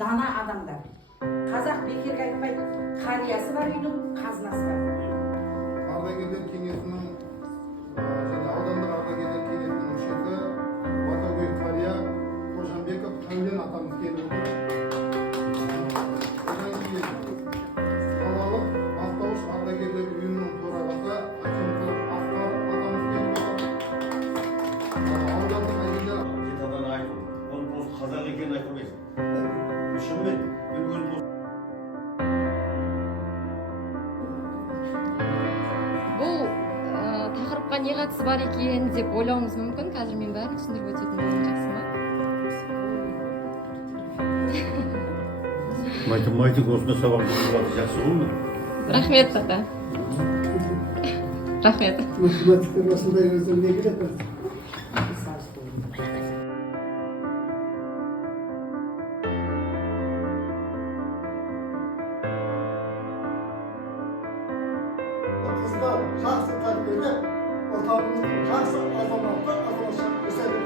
дана адамдар. Қазақ бекерге айтпайды, қариясы бар үйдің қазынасы бар. Ардагерлер кеңесінің және аудандық ардагерлер кеңесінің мүшесі Батагөй қария Қожамбеков Тәулен атамыз келіп отыр. Одан кейін қалалық Бастауыш ардагерлер ұйымының төрағасы Акимқұлов Асқар атамыз келіп отыр. Аудандық әйелдер Жетадан айту, оны просто қазақ екенін айту емес. Шынымен, мен өзім Бұл тақырыпқа не қатысы бар екен деп ойлауыңыз мүмкін. Қазір мен бәрін түсіндіріп өтетін болсам жақсы ма? математика осында сабақ жүргізіп жақсы ғой. Рахмет, ата. Рахмет. Математика осындай өзіне келеді. Қыздар жақсы тәрбиелеп, отанымыздың жақсы азаматы, азаматша өседі.